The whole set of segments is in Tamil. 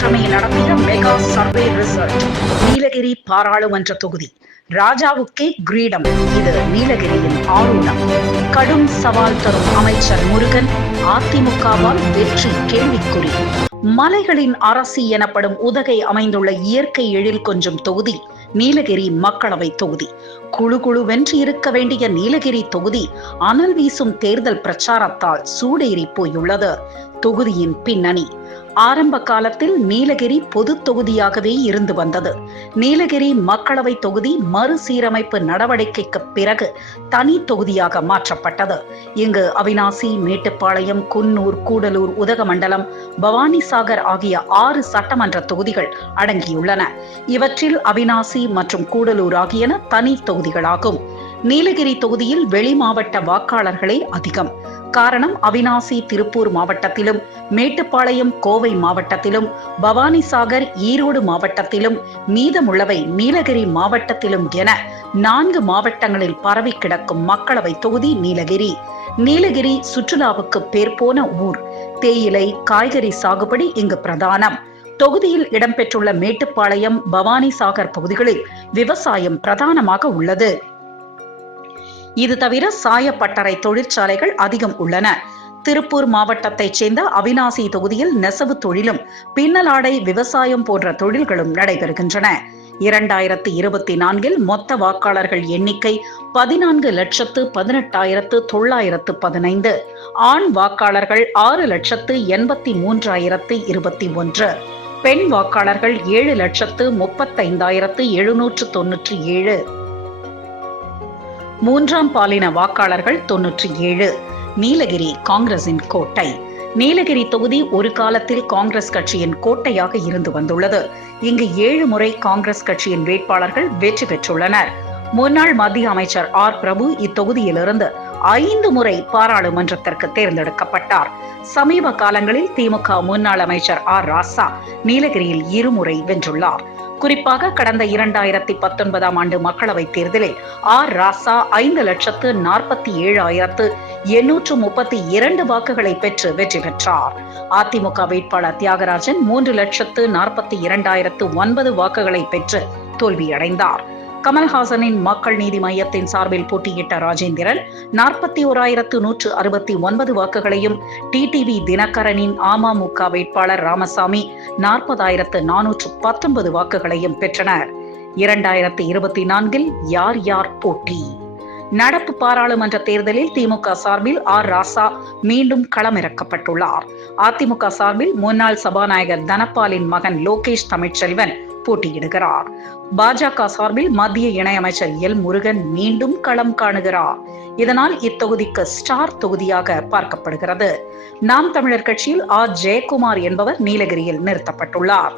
குற்றமே நடத்திய மெகா சர்வே ரிசல்ட் நீலகிரி பாராளுமன்ற தொகுதி. ராஜாவுக்கே கிரீடம். இது நீலகிரியின் ஆளுநர். கடும் சவால் தரும் அமைச்சர் முருகன் அதிமுகவால் வெற்றி கேள்விக்குறி. மலைகளின் அரசி எனப்படும் உதகை அமைந்துள்ள இயற்கை எழில் கொஞ்சம் தொகுதி நீலகிரி மக்களவை தொகுதி. குழு குழுவென்று இருக்க வேண்டிய நீலகிரி தொகுதி அனல் வீசும் தேர்தல் பிரச்சாரத்தால் சூடேறி போயுள்ளது. தொகுதியின் பின்னணி ஆரம்ப காலத்தில் நீலகிரி பொது தொகுதியாகவே இருந்து வந்தது. நீலகிரி மக்களவை தொகுதி மறுசீரமைப்பு நடவடிக்கைக்கு பிறகு தனி தொகுதியாக மாற்றப்பட்டது. இங்கு அவினாசி மேட்டுப்பாளையம் குன்னூர் கூடலூர் உதகமண்டலம் பவானி சாகர் ஆகிய ஆறு சட்டமன்ற தொகுதிகள் அடங்கியுள்ளன. இவற்றில் அவினாசி மற்றும் கூடலூர் ஆகியன தனி தொகுதிகளாகும். நீலகிரி தொகுதியில் வெளி மாவட்ட வாக்காளர்களே அதிகம். காரணம் அவினாசி திருப்பூர் மாவட்டத்திலும் மேட்டுப்பாளையம் கோவை மாவட்டத்திலும் பவானிசாகர் ஈரோடு மாவட்டத்திலும் மீதமுள்ளவை நீலகிரி மாவட்டத்திலும் என நான்கு மாவட்டங்களில் பரவி கிடக்கும் மக்களவை தொகுதி நீலகிரி. நீலகிரி சுற்றுலாவுக்கு பேர் போன ஊர். தேயிலை காய்கறி சாகுபடி இங்கு பிரதானம். தொகுதியில் இடம்பெற்றுள்ள மேட்டுப்பாளையம் பவானி சாகர் பகுதிகளில் விவசாயம் பிரதானமாக உள்ளது. இது தவிர சாயப்பட்டறை தொழிற்சாலைகள் அதிகம் உள்ளன. திருப்பூர் மாவட்டத்தைச் சேர்ந்த அவினாசி தொகுதியில் நெசவு தொழிலும் பின்னலாடை விவசாயம் போன்ற தொழில்களும் நடைபெறுகின்றன. இரண்டாயிரத்து இருபத்தி நான்கில் மொத்த வாக்காளர்கள் எண்ணிக்கை பதினான்கு லட்சத்து பதினெட்டாயிரத்து தொள்ளாயிரத்து பதினைந்து. ஆண் வாக்காளர்கள் ஆறு லட்சத்து எண்பத்தி மூன்றாயிரத்து இருபத்தி ஒன்று. பெண் வாக்காளர்கள் ஏழு லட்சத்து முப்பத்தைந்தாயிரத்து எழுநூற்று தொன்னூற்றி ஏழு. மூன்றாம் பாலின வாக்காளர்கள் தொன்னூற்றி ஏழு. நீலகிரி காங்கிரசின் கோட்டை. நீலகிரி தொகுதி ஒரு காலத்தில் காங்கிரஸ் கட்சியின் கோட்டையாக இருந்து வந்துள்ளது. இங்கு ஏழு முறை காங்கிரஸ் கட்சியின் வேட்பாளர்கள் வெற்றி பெற்றுள்ளனர். முன்னாள் மத்திய அமைச்சர் ஆர். பிரபு இத்தொகுதியிலிருந்து ஐந்து முறை பாராளுமன்றத்திற்கு தேர்ந்தெடுக்கப்பட்டார். சமீப காலங்களில் திமுக முன்னாள் அமைச்சர் ஆர். ராசா நீலகிரியில் இருமுறை வென்றுள்ளார். குறிப்பாக கடந்த இரண்டாயிரத்தி பத்தொன்பதாம் ஆண்டு மக்களவைத் தேர்தலில் ஆர் ராசா ஐந்து லட்சத்து நாற்பத்தி ஏழாயிரத்து எண்ணூற்று முப்பத்தி இரண்டு வாக்குகளை பெற்று வெற்றி பெற்றார். அதிமுக வேட்பாளர் தியாகராஜன் மூன்று லட்சத்து நாற்பத்தி இரண்டாயிரத்து ஒன்பது வாக்குகளை பெற்று தோல்வியடைந்தார். கமல்ஹாசனின் மக்கள் நீதி மையத்தின் சார்பில் போட்டியிட்ட ராஜேந்திரன் நாற்பத்தி ஓராயிரத்து நூற்று அறுபத்தி ஒன்பது வாக்குகளையும் டிடிவி தினகரனின் அமமுக வேட்பாளர் ராமசாமி நாற்பதாயிரத்து நானூற்று பத்தொன்பது வாக்குகளையும் பெற்றனர். இரண்டாயிரத்தி இருபத்தி நான்கில் யார் யார் போட்டி? நடப்பு பாராளுமன்ற தேர்தலில் திமுக சார்பில் ஆர். ராசா மீண்டும் களமிறக்கப்பட்டுள்ளார். அதிமுக சார்பில் முன்னாள் சபாநாயகர் தனபாலின் மகன் லோகேஷ் தமிழ்ச்செல்வன் போட்டியிடுகிறார். பாஜக சார்பில் மத்திய இணையமைச்சர் எல் முருகன் மீண்டும் களம் காணுகிறார். இதனால் இத்தொகுதிக்கு ஸ்டார் தொகுதியாக பார்க்கப்படுகிறது. நாம் தமிழர் கட்சியில் ஆர் ஜெயக்குமார் என்பவர் நீலகிரியில் நிறுத்தப்பட்டுள்ளார்.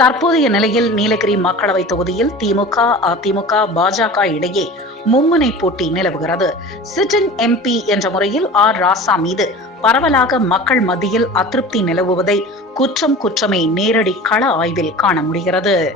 தற்போதைய நிலையில் நீலகிரி மக்களவை தொகுதியில் திமுக அதிமுக பாஜக இடையே மும்முனை போட்டி நிலவுகிறது. சிட்டிங் எம்பி என்ற முறையில் ஆர் ராசா மீது பரவலாக மக்கள் மத்தியில் அதிருப்தி நிலவுவதை குற்றம் குற்றமே நேரடி கள ஆய்வில் காண முடிகிறது.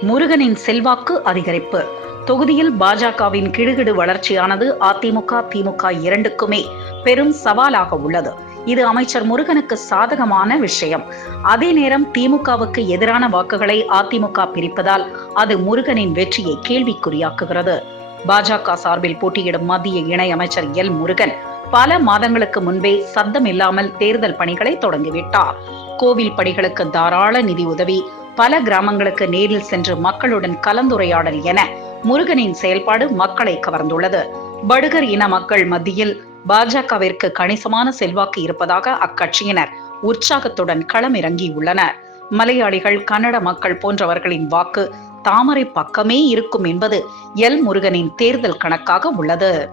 முருகனின் செல்வாக்கு அதிகரிப்பு. தொகுதியில் பாஜகவின் கிடுகிடு வளர்ச்சியானது அதிமுக திமுக இரண்டுக்குமே பெரும் சவாலாக உள்ளது. இது அமைச்சர் முருகனுக்கு சாதகமான விஷயம். அதே நேரம் திமுகவுக்கு எதிரான வாக்குகளை அதிமுக பிரிப்பதால் அது முருகனின் வெற்றியை கேள்விக்குறியாக்குகிறது. பாஜக சார்பில் போட்டியிடும் மத்திய இணை அமைச்சர் எல் முருகன் பல மாதங்களுக்கு முன்பே சத்தம் இல்லாமல் தேர்தல் பணிகளை தொடங்கிவிட்டார். கோவில் பணிகளுக்கு தாராள நிதி உதவி பல கிராமங்களுக்கு நேரில் சென்று மக்களுடன் கலந்துரையாடல் என முருகனின் செயல்பாடு மக்களை கவர்ந்துள்ளது. படுகர் இன மக்கள் மத்தியில் பாஜகவிற்கு கணிசமான செல்வாக்கு இருப்பதாக அக்கட்சியினர் உற்சாகத்துடன் களமிறங்கியுள்ளனர். மலையாளிகள் கன்னட மக்கள் போன்றவர்களின் வாக்கு தாமரை பக்கமே இருக்கும் என்பது எல். முருகனின் தேர்தல் கணக்காக உள்ளது.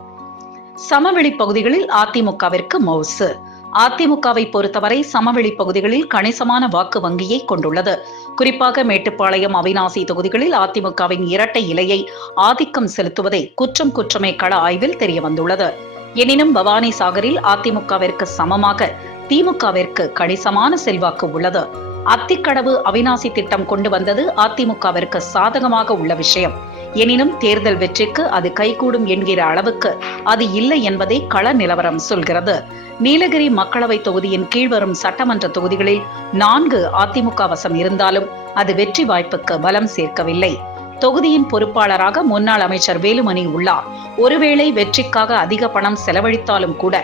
சமவெளி பகுதிகளில் அதிமுகவிற்கு மவுசு. அதிமுகவை பொறுத்தவரை சமவெளி பகுதிகளில் கணிசமான வாக்கு வங்கியை கொண்டுள்ளது. குறிப்பாக மேட்டுப்பாளையம் அவினாசி தொகுதிகளில் அதிமுகவின் இரட்டை இலையை ஆதிக்கம் செலுத்துவதை குற்றம் குற்றமே கள ஆய்வில் தெரிய வந்துள்ளது எனினும் பவானி சாகரில் அதிமுகவிற்கு சமமாக திமுகவிற்கு கணிசமான செல்வாக்கு உள்ளது. அத்திக்கடவு அவினாசி திட்டம் கொண்டு வந்தது அதிமுகவிற்கு சாதகமாக உள்ள விஷயம். எனினும் தேர்தல் வெற்றிக்கு அது கைகூடும் என்கிற அளவுக்கு அது இல்லை என்பதை கள நிலவரம் சொல்கிறது. நீலகிரி மக்களவை தொகுதியின் கீழ்வரும் சட்டமன்ற தொகுதிகளில் நான்கு அதிமுக வசம் இருந்தாலும் அது வெற்றி வாய்ப்புக்கு பலம் சேர்க்கவில்லை. தொகுதியின் பொறுப்பாளராக முன்னாள் அமைச்சர் வேலுமணி உள்ளார். ஒருவேளை வெற்றிக்காக அதிக பணம் செலவழித்தாலும் கூட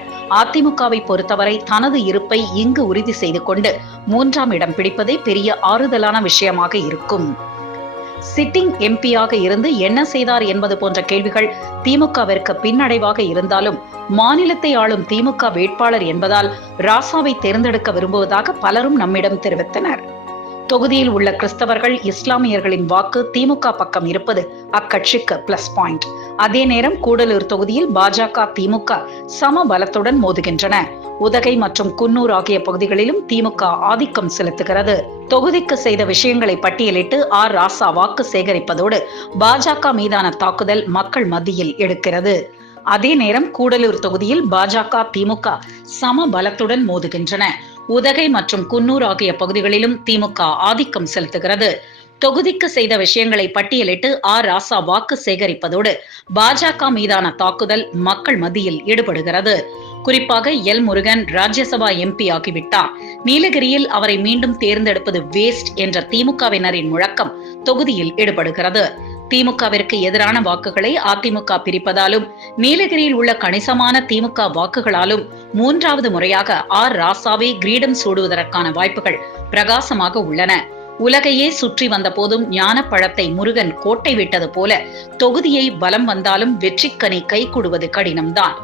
அதிமுகவை பொறுத்தவரை தனது இருப்பை இங்கு உறுதி செய்து கொண்டு மூன்றாம் இடம் பிடிப்பதே பெரிய ஆறுதலான விஷயமாக இருக்கும். சிட்டிங் எம்பியாக இருந்து என்ன செய்தார் என்பது போன்ற கேள்விகள் திமுகவிற்கு பின்னடைவாக இருந்தாலும் மாநிலத்தை ஆளும் திமுக வேட்பாளர் என்பதால் ராசாவை தேர்ந்தெடுக்க விரும்புவதாக பலரும் நம்மிடம் தெரிவித்தனர். தொகுதியில் உள்ள கிறிஸ்தவர்கள் இஸ்லாமியர்களின் வாக்கு திமுக பக்கம் இருப்பது அக்கட்சிக்கு பிளஸ் பாயிண்ட் அதே நேரம் கூடலூர் தொகுதியில் பாஜக திமுக சம பலத்துடன் மோதுகின்றன. உதகை மற்றும் குன்னூர் ஆகிய பகுதிகளிலும் திமுக ஆதிக்கம் செலுத்துகிறது. தொகுதிக்கு செய்த விஷயங்களை பட்டியலிட்டு ஆர் ராசா வாக்கு சேகரிப்பதோடு பாஜக மீதான தாக்குதல் மக்கள் மத்தியில் எடுக்கிறது. அதே நேரம் கூடலூர் தொகுதியில் பாஜக திமுக சம பலத்துடன் மோதுகின்றன. உதகை மற்றும் குன்னூர் ஆகிய பகுதிகளிலும் திமுக ஆதிக்கம் செலுத்துகிறது. தொகுதிக்கு செய்த விஷயங்களை பட்டியலிட்டு ஆர் ராசா வாக்கு சேகரிப்பதோடு பாஜக மீதான தாக்குதல் மக்கள் மத்தியில் ஈடுபடுகிறது. குறிப்பாக எல் முருகன் ராஜ்யசபா எம்பி ஆகிவிட்டார். நீலகிரியில் அவரை மீண்டும் தேர்ந்தெடுப்பது வேஸ்ட் என்ற திமுகவினரின் முழக்கம் தொகுதியில் ஈடுபடுகிறது. திமுகவிற்கு எதிரான வாக்குகளை அதிமுக பிரிப்பதாலும் நீலகிரியில் உள்ள கணிசமான திமுக வாக்குகளாலும் மூன்றாவது முறையாக ஆர். ராசாவே கிரீடம் சூடுவதற்கான வாய்ப்புகள் பிரகாசமாக உள்ளன. உலகையே சுற்றி வந்த போதும் ஞான பழத்தை முருகன் கோட்டை விட்டது போல தொகுதியை பலம் வந்தாலும் வெற்றிக்கனி கைகூடுவது கடினம்தான்.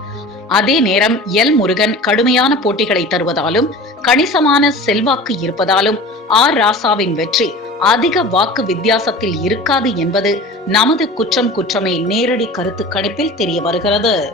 அதே நேரம் எல். முருகன் கடுமையான போட்டிகளை தருவதாலும் கணிசமான செல்வாக்கு இருப்பதாலும் ஆர். ராசாவின் வெற்றி அதிக வாக்கு வித்தியாசத்தில் இருக்காது என்பது நமது குற்றம் குற்றமே நேரடி கருத்து கணிப்பில் தெரிய வருகிறது.